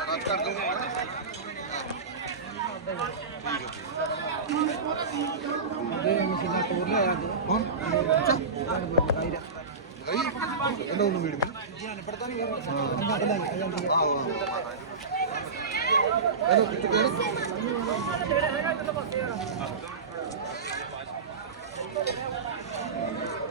ਬਾਤ ਕਰ ਦੂੰਗਾ ਦੇ ਮਸ਼ੀਨਾਂ ਤੋੜ ਲਿਆ ਹੁਣ ਅੱਛਾ ਗਈ ਇਹਨਾਂ ਨੂੰ ਮੀੜ ਮੀੜ ਜਾਨ ਪੜਦਾ ਨਹੀਂ ਹਾਂ। ਅੱਧਾ ਅੱਧਾ ਜਾਂਦੀ ਆਹ ਆਹ ਇਹਨੂੰ ਕਿੱਥੇ ਇਹਨੂੰ ਜਿਹੜਾ ਹੈਗਾ ਇੱਕ ਪਾਸੇ ਯਾਰ Thank you.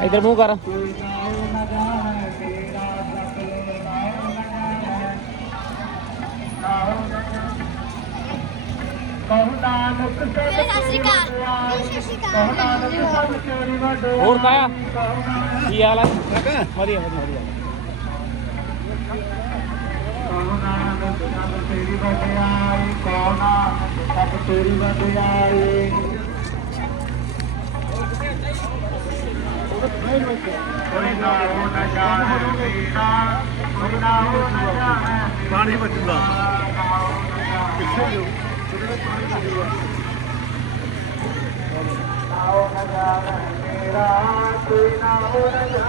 ਸਤਿ ਮੂੰਹ ਕਰ। ਹੋਰ ਕਾਇਆ ਕੀ ਹਾਲ ਹੈ ਵਧੀਆ ਵਧੀਆ ਵਧੀਆ। ਤੇਰੀ ਵਡਿਆਈ ਕੌਣਾ ਸਭ ਤੇਰੀ ਵਡਿਆਈ ਕੋਈ ਨਾ ਹੋ ਨਸ਼ਾ ਤੇਰਾ ਕੋਈ ਨਾ ਹੋ ਨਸ਼ਾ ਪਾਣੀ ਬਚਦਾ ਕਿੱਥੇ ਜੋ ਛੋਟੇ ਪਾਣੀ ਬਚਦਾ ਆਓ ਨਸ਼ਾ ਤੇਰਾ ਕੋਈ ਨਾ ਹੋ ਨਸ਼ਾ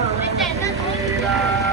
ਤੇਰਾ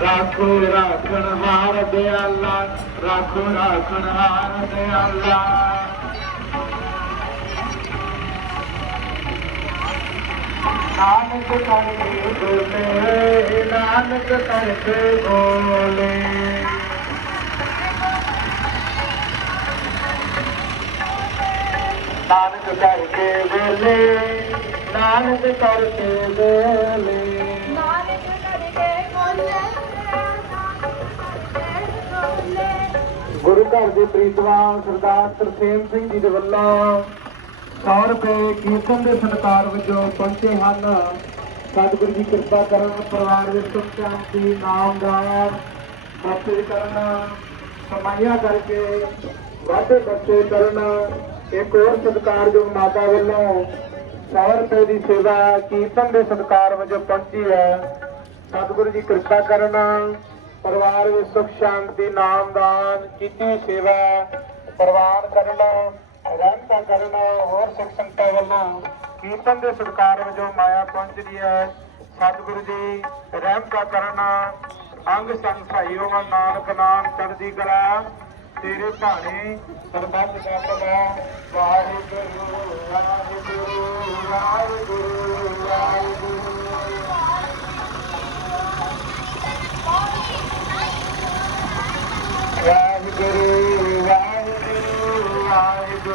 ਰਾਖੋ ਰਾਖਣ ਹਾਰ ਦਿਆਲਾ ਰਾਖੋ ਰਾਖਣ ਹਾਰ ਦਿਆਲਾ ਨਾਨਕ ਕਰਕੇ ਬੋਲੇ ਨਾਨਕ ਕਰਕੇ ਬੋਲੇ ਨਾਨਕ ਕਰਕੇ ਬੋਲੇ ਨਾਨਕ ਕਰਕੇ ਬੋਲੇ ਨਾਨਕ ਕਰਕੇ ਬੋਲੇ ਘਰ ਦੇ ਪ੍ਰੀਤਵਾਨ ਸਰਦਾਰ ਤਰਸੇਮ ਸਿੰਘ ਜੀ ਦੇ ਵੱਲੋਂ 100 ਰੁਪਏ ਕੀਰਤਨ ਦੇ ਸਨਕਾਰ ਵਜੋਂ ਪਹੁੰਚੇ ਹਨ। ਸਤਿਗੁਰੂ ਜੀ ਕਿਰਪਾ ਕਰਨ, ਪਰਿਵਾਰ ਵਿੱਚ ਸੁਖ ਸ਼ਾਂਤੀ ਨਾਮਦਾਰ ਬੱਚੇ ਕਰਨ ਸਮਾਈਆਂ ਕਰਕੇ ਵਾਧੇ ਬੱਚੇ ਕਰਨ। ਇੱਕ ਹੋਰ ਸਤਿਕਾਰ ਜੋ ਮਾਤਾ ਵੱਲੋਂ 100 ਰੁਪਏ ਦੀ ਸੇਵਾ ਕੀਰਤਨ ਦੇ ਸਤਿਕਾਰ ਵਜੋਂ ਪਹੁੰਚੀ ਹੈ। ਸਤਿਗੁਰੂ ਜੀ ਕਿਰਪਾ ਕਰਨ ਪਰਿਵਾਰ ਵਿੱਚ ਸੁਖ, ਸ਼ਾਂਤੀ, ਨਾਮਦਾਨ, ਕੀਤੀ ਸੇਵਾ ਪ੍ਰਵਾਨ ਕਰਨਾ ਰਹਿਮਤਾਂ ਕਰਨਾ, ਹੋਰ ਸਿੱਖ ਸੰਗਤਾਂ ਵੱਲੋਂ ਕੀਰਤਨ ਦੇ ਸਤਿਕਾਰ ਵਜੋਂ ਮਾਇਆ ਪਹੁੰਚ ਰਹੀ ਹੈ। ਸਤਿਗੁਰੂ ਜੀ ਰਹਿਮਤਾਂ ਕਰਨਾ, ਅੰਗ ਸੰਗ ਸਹਾਈ ਨਾਨਕ ਨਾਮ ਚੜ੍ਹਦੀ ਕਲਾ, ਤੇਰੇ ਭਾਣੇ ਸਰਬੱਤ ਦਾ ਭਲਾ। ਵਾਹਿਗੁਰੂ ਵਾਹਿਗੁਰੂ ਵਾਹਿਗੁਰੂ ਵਾਹਿਗੁਰੂ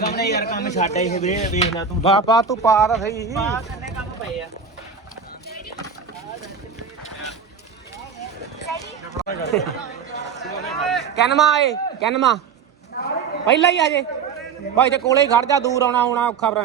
ਗਮਨੇ ਯਾਰ ਕੰਮ ਛੱਡ ਇਹ ਵੀਰੇ ਵੇਖ ਲੈ ਤੂੰ। ਪਾ ਤਾਂ ਸਹੀ ਆ ਕੰਨੇ ਕੰਮ ਪਏ ਆ। ਕੈਨਮਾ ਆਏ ਕੈਨਮਾ। ਪਹਿਲਾਂ ਹੀ ਆ ਜੇ। ਭਾਈ ਤੇ ਕੋਲੇ ਹੀ ਖੜ ਜਾ ਦੂਰ ਆਉਣਾ ਆਉਣਾ ਔਖਾ ਭਰਾ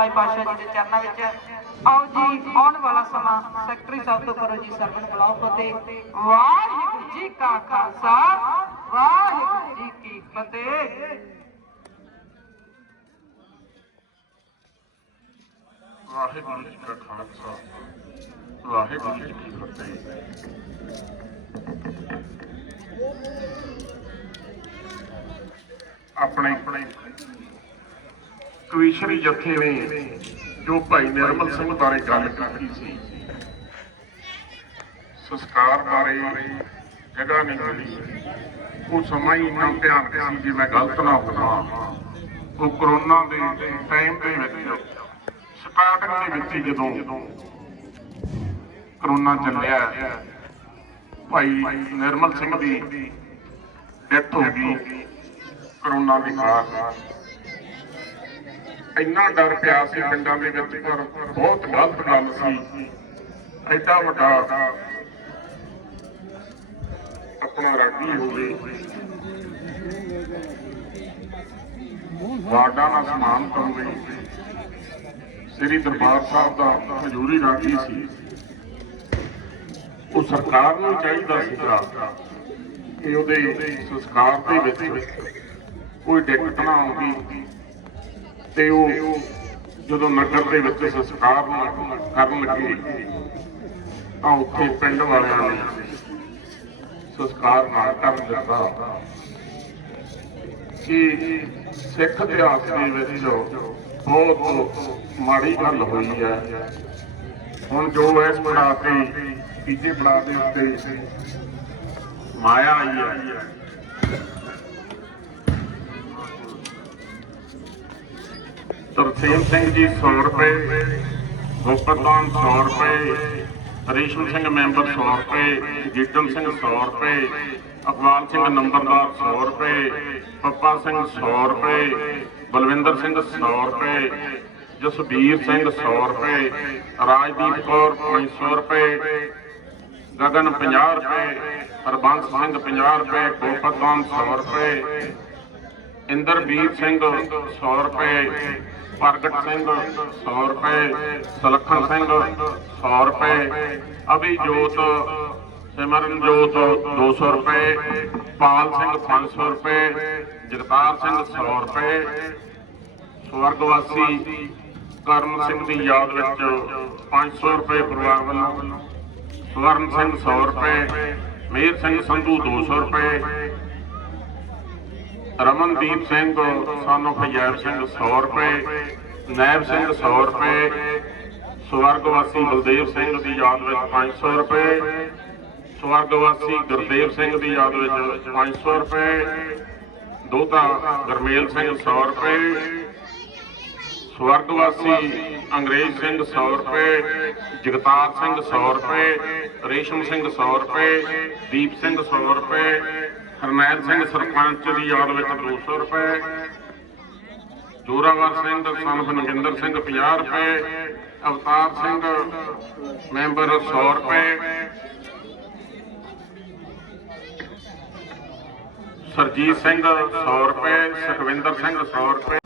ਜੀਵਨ ਪਾਸ਼ਾ ਜੀ ਦੇ ਚਰਨਾਂ ਵਿੱਚ। ਆਓ ਜੀ, ਆਉਣ ਵਾਲਾ ਸਮਾਂ ਸੈਕਟਰੀ ਸਾਹਿਬ ਤੋਂ ਕਰੋ ਜੀ, ਸਰਵਣ ਬੁਲਾਓ ਫਤਿਹ। ਵਾਹਿਗੁਰੂ ਜੀ ਕਾ ਖਾਲਸਾ, ਵਾਹਿਗੁਰੂ ਜੀ ਕੀ ਫਤਿਹ। ਵਾਹਿਗੁਰੂ ਜੀ ਕਾ ਖਾਲਸਾ, ਵਾਹਿਗੁਰੂ ਜੀ ਕੀ ਫਤਿਹ। ਆਪਣੇ ਆਪਣੇ ਕਵੀਸ਼ਰੀ ਜਥੇ ਨੇ ਜੋ ਭਾਈ ਨਿਰਮਲ ਸਿੰਘ ਬਾਰੇ ਗੱਲ ਕੀਤੀ ਸੀ। ਸੰਸਕਾਰ ਬਾਰੇ ਜਗ੍ਹਾ ਨਹੀਂ ਮਿਲੀ। ਉਹ ਸਮਾਂ ਹੀ ਇੰਨਾ ਭਿਆਨਕ ਸੀ ਜੇ ਮੈਂ ਗਲਤ ਨਾ ਹੋਵਾਂ। ਉਹ ਕਰੋਨਾ ਦੇ ਟਾਈਮ ਦੇ ਵਿੱਚ ਸਟਾਰਟਿੰਗ ਦੇ ਵਿੱਚ ਜਦੋਂ ਕਰੋਨਾ ਚੱਲਿਆ, ਭਾਈ ਨਿਰਮਲ ਸਿੰਘ ਦੀ ਡੈਥ ਹੋ ਗਈ ਕਰੋਨਾ ਦੇ ਕਾਰਨ। ਇੰਨਾ ਡਰ ਪਿਆ ਸੀ ਪਿੰਡਾਂ ਦੇ ਵਿੱਚ ਪਰ ਬਹੁਤ ਗਲਤ ਗੱਲ ਸੀ। ਐਡਾ ਵੱਡਾ ਆਪਣਾ ਰਾਗੀ ਹੋਵੇ ਵਾਰਡਾਂ ਦਾ ਸਮਾਨ ਕਰਵੇ ਸ੍ਰੀ ਦਰਬਾਰ ਸਾਹਿਬ ਦਾ ਹਜ਼ੂਰੀ ਰਾਗੀ ਸੀ। ਉਹ ਸਰਕਾਰ ਨੂੰ ਚਾਹੀਦਾ ਸੀਗਾ ਕਿ ਉਹਦੇ ਸੰਸਕਾਰ ਦੇ ਵਿੱਚ ਕੋਈ ਦਿੱਕਤ ਨਾ ਆਉਂਦੀ। ਤੇ ਉਹ ਜਦੋਂ ਨਗਰ ਦੇ ਵਿੱਚ ਸੰਸਕਾਰ ਕਰਨ ਲੱਗੇ, ਤਾਂ ਉੱਥੇ ਪਿੰਡ ਵਾਲਿਆਂ ਨੇ ਸੰਸਕਾਰ ਨਾ ਕਰਨ ਦਿੱਤਾ। ਕਿ ਸਿੱਖ ਇਤਿਹਾਸ ਦੇ ਵਿੱਚ ਬਹੁਤ ਮਾੜੀ ਗੱਲ ਹੋਈ ਹੈ। ਹੁਣ ਜੋ ਇਸ ਪੜਾਅ ਤੇ, ਤੀਜੇ ਪੜਾਅ ਦੇ ਉੱਤੇ ਮਾਇਆ ਆਈ ਹੈ। ਤਰਸੇਮ ਸਿੰਘ ਜੀ 100 ਰੁਪਏ ਗੋਪਤਦਾਨ 100 ਰੁਪਏ ਰੇਸ਼ਮ ਸਿੰਘ ਮੈਂਬਰ 100 ਰੁਪਏ ਜੀਤਨ ਸਿੰਘ 100 ਰੁਪਏ ਅਕਵਾਲ ਸਿੰਘ ਨੰਬਰਦਾਰ 100 ਰੁਪਏ ਪੱਪਾ ਸਿੰਘ 100 ਰੁਪਏ ਬਲਵਿੰਦਰ ਸਿੰਘ 100 ਰੁਪਏ ਜਸਬੀਰ ਸਿੰਘ 100 ਰੁਪਏ ਰਾਜਦੀਪ ਕੌਰ 500 ਰੁਪਏ ਗਗਨ 50 ਰੁਪਏ ਹਰਬੰਸ ਸਿੰਘ 50 ਰੁਪਏ ਗੋਪਤਦਾਨ 100 ਰੁਪਏ ਇੰਦਰਵੀਰ ਸਿੰਘ 100 ਰੁਪਏ। ਪ੍ਰਗਟ ਸਿੰਘ 100 ਰੁਪਏ। ਸਲੱਖਣ ਸਿੰਘ 100 ਰੁਪਏ। ਅਭਿਜੋਤ, ਸਿਮਰਨਜੋਤ 200 ਰੁਪਏ। ਪਾਲ ਸਿੰਘ 500 ਰੁਪਏ। ਜਗਤਾਰ ਸਿੰਘ 100 ਰੁਪਏ। ਸਵਰਗਵਾਸੀ ਕਰਨ ਸਿੰਘ ਦੀ ਯਾਦ ਵਿੱਚ 500 ਰੁਪਏ ਪਰਿਵਾਰ ਵੱਲੋਂ। ਸਵਰਨ ਸਿੰਘ 100 ਰੁਪਏ। ਮੇਰ ਸਿੰਘ ਸੰਧੂ 200 ਰੁਪਏ। ਰਮਨਦੀਪ ਸਿੰਘ ਸਾਨੂੰ ਫਜੈਬ ਸਿੰਘ 100 ਰੁਪਏ ਨੈਬ ਸਿੰਘ 100 ਰੁਪਏ ਸਵਰਗਵਾਸੀ ਬਲਦੇਵ ਸਿੰਘ ਦੀ ਯਾਦ ਵਿੱਚ 500 ਰੁਪਏ, ਸਵਰਗਵਾਸੀ ਗੁਰਦੇਵ ਸਿੰਘ ਦੀ ਯਾਦ ਵਿੱਚ 500 ਰੁਪਏ, ਦੋਤਾ ਗਰਮੇਲ ਸਿੰਘ 100 ਰੁਪਏ ਸਵਰਗਵਾਸੀ ਅੰਗਰੇਜ਼ ਸਿੰਘ 100 ਰੁਪਏ ਜਗਤਾਰ ਸਿੰਘ 100 ਰੁਪਏ ਰੇਸ਼ਮ ਸਿੰਘ 100 ਰੁਪਏ ਦੀਪ ਸਿੰਘ 100 ਰੁਪਏ ਹਰਮੈਲ ਸਿੰਘ ਸਰਪੰਚ ਦੀ ਯਾਦ ਵਿੱਚ 200 ਰੁਪਏ, ਜੋਰਾਵਰ ਸਿੰਘ ਸਨਫ ਨਗਿੰਦਰ ਸਿੰਘ 50 ਰੁਪਏ, ਅਵਤਾਰ ਸਿੰਘ ਮੈਂਬਰ 100 ਰੁਪਏ, ਸਰਜੀਤ ਸਿੰਘ 100 ਰੁਪਏ, ਸੁਖਵਿੰਦਰ ਸਿੰਘ 100 ਰੁਪਏ।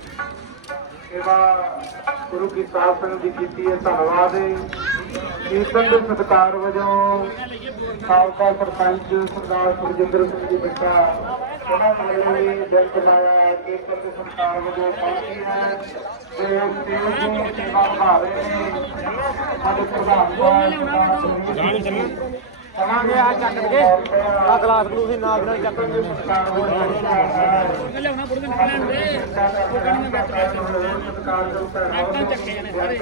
ਸੇਵਾ ਗੁਰੂ ਕੀ ਸਾਹਿਬ ਸੰਗਤ ਦੀ ਕੀਤੀ ਹੈ, ਧੰਨਵਾਦ ਹੈ ਕੀਰਤਨ ਦੇ ਸਤਿਕਾਰ ਵਜੋਂ ਸਾਬਕਾ ਸਰਪੰਚ ਸਰਦਾਰ ਸੁਰਜਿੰਦਰ ਸਿੰਘ ਜੀ ਬੱਚਾ, ਉਹਨਾਂ ਨੇ ਵੀ ਦਿਲ ਬੁਲਾਇਆ ਕੀਰਤਨ ਦੇ ਸਤਿਕਾਰ ਵਜੋਂ ਪਹੁੰਚੀ ਹੈ ਤੇ ਸੇਵਕ ਨੂੰ ਸੇਵਾ ਨਿਭਾ ਰਹੇ ਨੇ। ਸਾਡੇ ਪ੍ਰਧਾਨ ਸਾਹਿਬ ਜਾਣ ਚੱਲਣਾ ਕਰਾਂਗੇ ਆ ਚੱਕ ਕੇ ਆ ਗਲਾਸ ਗਲੂਸ ਹੀ ਨਾਲ ਨਾਲ ਚੱਕ ਕੇ ਲਿਆਉਣਾ ਬੁੜਨ ਲੈਣ ਦੇ ਉਹ ਕਹਿੰਦੇ ਵਿੱਚ ਪੈਸੇ ਚੱਕੇ ਨੇ ਸਾਰੇ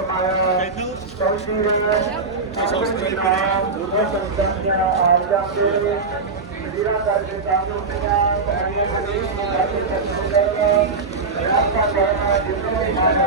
ਜਿਹੜਾ ਕਰਦੇ ਕੰਮ ਹੁੰਦੇ ਆ ਬੜੀਆਂ ਬੜੀਆਂ ਆਪਾਂ ਕਰਨਾ ਜਿੱਥੇ ਵੀ ਮਾਣਾ